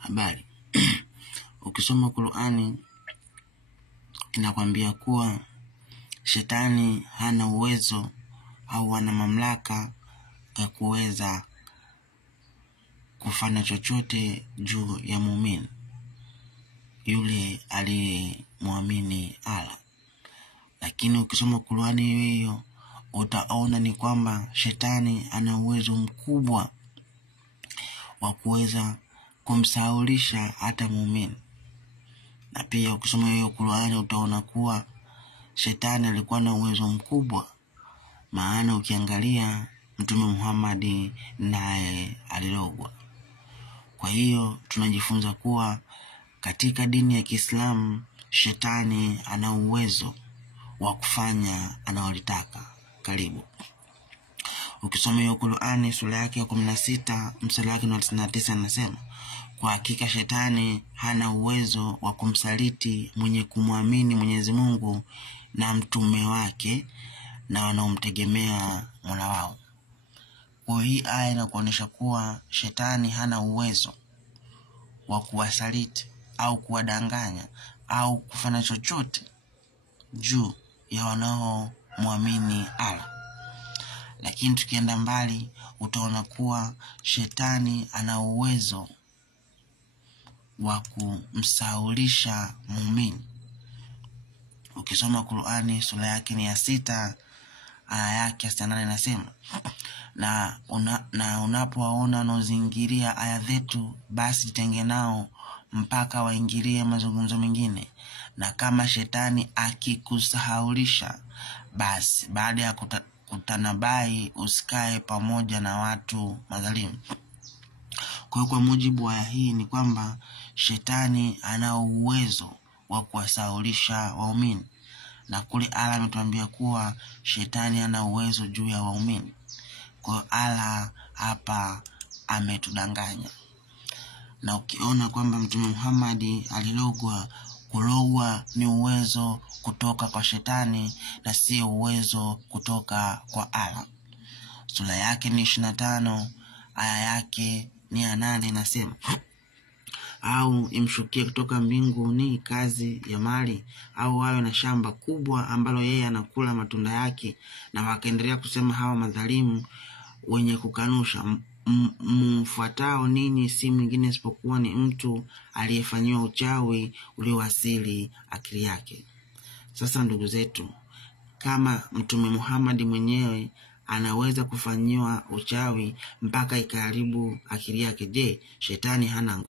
Habari. Ukisoma Qur'ani inakwambia kuwa shetani hana uwezo au hana mamlaka ya kuweza kufanya chochote juu ya muumini yule aliyemwamini Allah. Lakini ukisoma Qur'ani hiyo utaona ni kwamba shetani ana uwezo mkubwa wa kuweza kumsahaulisha hata muumini. Na pia ukisoma hiyo Qur'ani utaona kuwa shetani alikuwa na uwezo mkubwa, maana ukiangalia Mtume Muhammad naye alilogwa. Kwa hiyo tunajifunza kuwa katika dini ya Kiislamu shetani ana uwezo wa kufanya analotaka. Karibu. Ukisoma hiyo Qur'ani sura yake ya 16 mstari wake wa 99 anasema, kwa hakika shetani hana uwezo wa kumsaliti mwenye kumwamini Mwenyezi Mungu na mtume wake na wanaomtegemea Mola wao. Kwa hii aya inakuonyesha kuwa shetani hana uwezo wa kuwasaliti au kuwadanganya au kufanya chochote juu ya wanaomwamini Allah. Lakini tukienda mbali utaona kuwa shetani ana uwezo wa kumsahaulisha muumini. Ukisoma Qur'ani sura yake ni ya 6 aya yake ya 8 inasema, na unapowaona wanaozingiria aya zetu basi jitenge nao mpaka waingilie mazungumzo mengine, na kama shetani akikusahaulisha basi baada ya kutanabai usikae pamoja na watu madhalimu. Kwa mujibu wa hii ni kwamba shetani ana uwezo wa kuwasahaulisha waumini, na kule Allah ametuambia kuwa shetani ana uwezo juu ya waumini. Kwa Allah hapa ametudanganya. Na ukiona kwamba Mtume Muhammad alilogwa, kulogwa ni uwezo kutoka kwa shetani na si uwezo kutoka kwa Allah. Sura yake ni 25 aya yake ni ya 8 inasema, au imshukie kutoka mbinguni kazi ya mali, au awe na shamba kubwa ambalo yeye anakula matunda yake. Na wakaendelea kusema hawa madhalimu wenye kukanusha, mfuatao ninyi si mwingine isipokuwa ni mtu aliyefanywa uchawi uliowasili akili yake. Sasa ndugu zetu, kama Mtume Muhammad mwenyewe anaweza kufanyiwa uchawi mpaka ikaribu akili yake, je, shetani hana